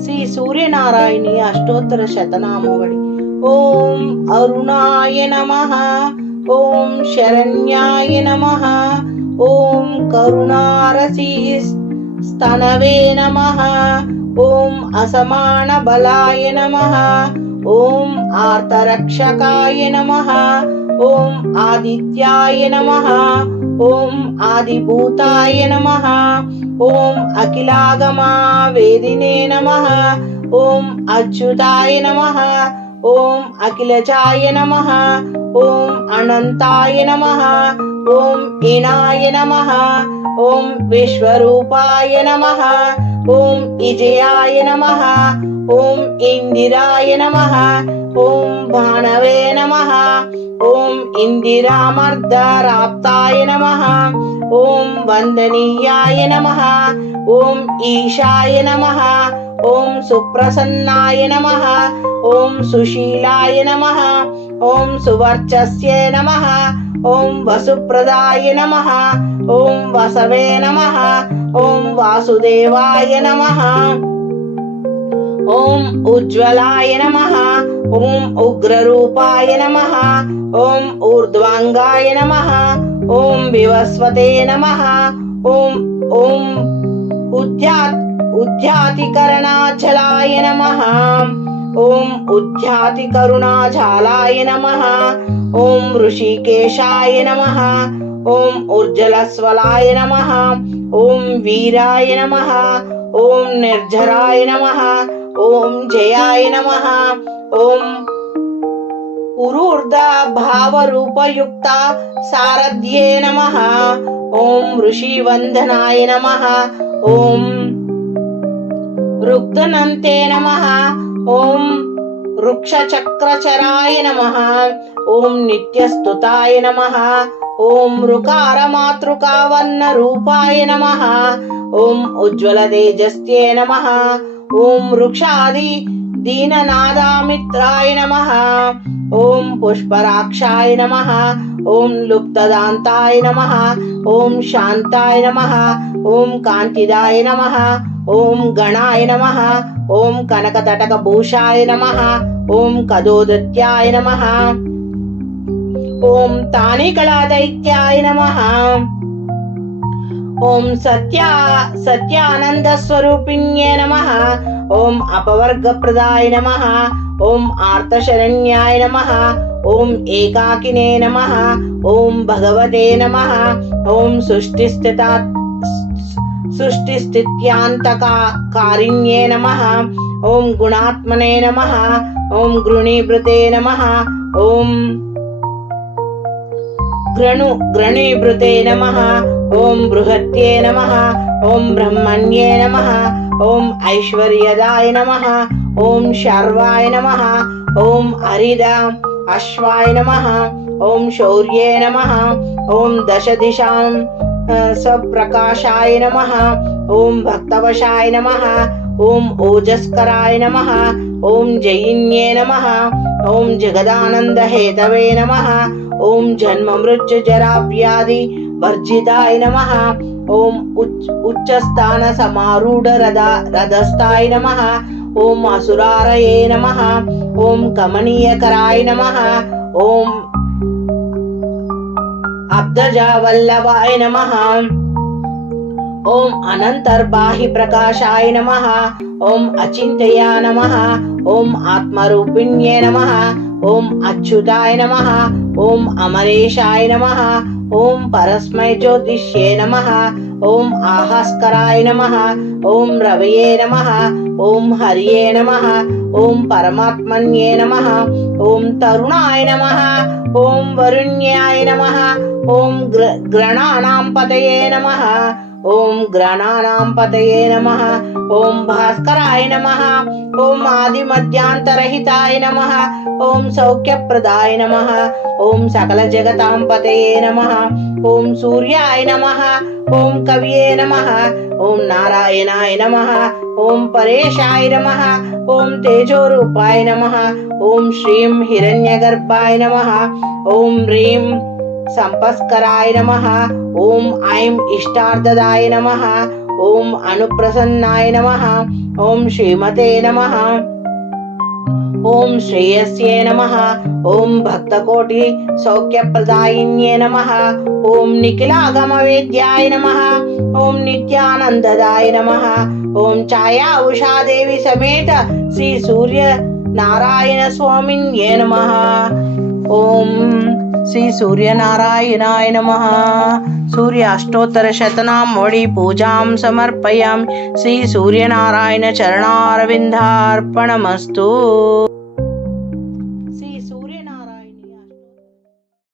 శ్రీ సూర్యనారాయణి అష్టోత్తర శతనామావళి. ఓం అరుణాయ నమః, ఓం శరణ్యాయ నమః, ఓం కరుణారసి స్తనవే నమః, ఓం అసమాన బలాయ నమః, ఓం ఆర్తరక్షకాయ నమః, ఓం ఆదిత్యాయ నమః, ఓం ఆదిభూతాయ నమః, ఓం అఖిలాగమా వేదినే నమః, ఓం అచ్యుతాయ నమః, ఓం అఖిలజాయ నమః, ఓం అనంతాయ నమః, ఓం ఈనాయ నమః, ఓం విశ్వరూపాయ నమః, ఓం విజయాయ నమః, ఓం ఇందిరాయ నమః, ఓం భానవే నమః, ఓం ఇందిరామర్ధరాప్తాయ నమః, ఓం వందనీయాయ నమః, ఓం ఈశాయ నమః, ఓం సుప్రసన్నాయ నమః, ఓం సుశీలాయ నమః, ఓం సువర్చస్యే నమః, ఓం వసుప్రదాయ నమః, ఓం వసవే నమః, ఓం వాసుదేవాయ నమః, ఓం ఉజ్వలాయ నమః, ఓం ఉగ్రరూపాయ నమః, ఓం ఊర్ధ్వాంగాయ నమః, ఓం వివస్వతే నమః, ఓం ఓం ఉద్యాతికరణాచలాయ నమః, ఓం ఉద్యాతికరుణాజాలాయ నమః, ఓం ఋషికేశాయ నమః, ఓం ఉర్జలస్వలాయ నమః, ఓం వీరాయ నమః, ఓం నిర్జరాయ నమః, ఓం జయాయ నమః, ఓం పురూర్ధ భావరూపయుక్త సారథ్యే నమః, ఓం ఋషివందనాయ నమః, ఓం రుగ్ధనంతే నమః, ఓం వృక్షచక్రచరాయ నమః, ఓం నిత్యస్తుతాయ నమః, ఓం రుకారమాతృకావర్ణ రూపాయ నమః, ఓం ఉజ్వల తేజస్యే నమః, ఓం వృక్షాది దీననాదామిత్రాయ నమః, ఓం పుష్పరాక్షాయ నమః, ఓం లుప్తదాంతాయ నమః, ఓం శాంతాయ నమః, ఓం కాంతిదాయ నమః, ఓం గణాయ నమః, ఓం కనకతటకభూషాయ నమః, ఓం కదోదత్యాయ నమః, ఓం తానికళాదైత్యాయ నమః, ఓం సత్యానందస్వరూపిణ్యే నమః, ఓం అపవర్గప్రదాయ నమః, ఓం ఆర్తశరణ్యాయ నమః, ఓం ఏకాకినే నమః, ఓం భగవతే నమః, ఓం సృష్టిస్థిత్యాంతకారిణ్యే నమః, ఓం గుణాత్మనే నమః, ఓం గృణీభృతే నమః, ఓం గ్రణీభృతే నమః, ఓం బృహత్యే నమః, ఓం బ్రహ్మణ్యే నమః, ఓం ఐశ్వర్యదాయ నమః, ఓం శర్వాయ నమః, ఓం హరిద అశ్వాయ నమః, ఓం శౌర్యే నమః, ఓం దశదిశాం స్వప్రకాశాయ నమః, ఓం భక్తవశాయ నమః, ఓం ఓజస్కరాయ నమః, ఓం జయిన్యే నమః, ఓం జగదానంద హేతవే నమః, ఓం జన్మ మృత్యు జరా వ్యాధి వర్జితాయ నమః, ఓం ఉచ్చస్థాన సమారూఢ రథస్థాయ నమః, ఓం అసురారయే నమః, ఓం కమనీయకరాయ నమః, ఓం అబ్దజవల్లభాయ నమః, ఓం అనంతర్బాహి ప్రకాశాయ నమః, ఓం అచింతయ నమః, ఓం ఆత్మరూపిణ్యే నమః, ఓం అచ్యుతాయ నమః, ఓం అమరేశాయ నమః, ఓం పరస్మై జ్యోతిష్యే నమః, ఓం ఆహాస్కరాయ నమః, ఓం రవయే నమః, ఓం హరియే నమః, ఓం పరమాత్మన్యే నమః, ఓం తరుణాయ నమః, ఓం వరుణ్యాయ నమః, ఓం గ్రహాణాం పతయే నమః, ఓం గ్రహాణాం పతయే నమః, ఓం భాస్కరాయ నమః, ఓం ఆది మధ్యాంతరహితాయ నమః, ఓం సౌఖ్యప్రదాయ నమః, ఓం సకల జగతాం పతయే నమః, ఓం సూర్యాయ నమః, ఓం కవియే నమః, ఓం నారాయణాయ నమః, ఓం పరేశాయ నమః, ఓం తేజోరూపాయ నమః, ఓం శ్రీం హిరణ్యగర్భాయ నమః, ఓం హ్రీం సంపస్కరాయ నమః, ఓం ఐం ఇష్టార్థదాయ నమః, ओम अनुप्रसन्नाय नमः। ओम श्रीमते नमः। ओम श्रेयस्ये नमः। ओम भक्तकोटि सौख्यप्रदायिन्ये नमः। ओम निखिलागम वेद्याय नमः। ओम नित्यानंददाय नमः। ओम छाया उषा देवी समेत श्री सूर्य नारायण स्वामिन्ये नमः। ओम श्री सूर्य नारायणाय नमः। सूर्य अष्टोत्तर शतनामवळि पूजां समर्पयामि। श्री सूर्य नारायण चरणारविन्दार्पणमस्तु।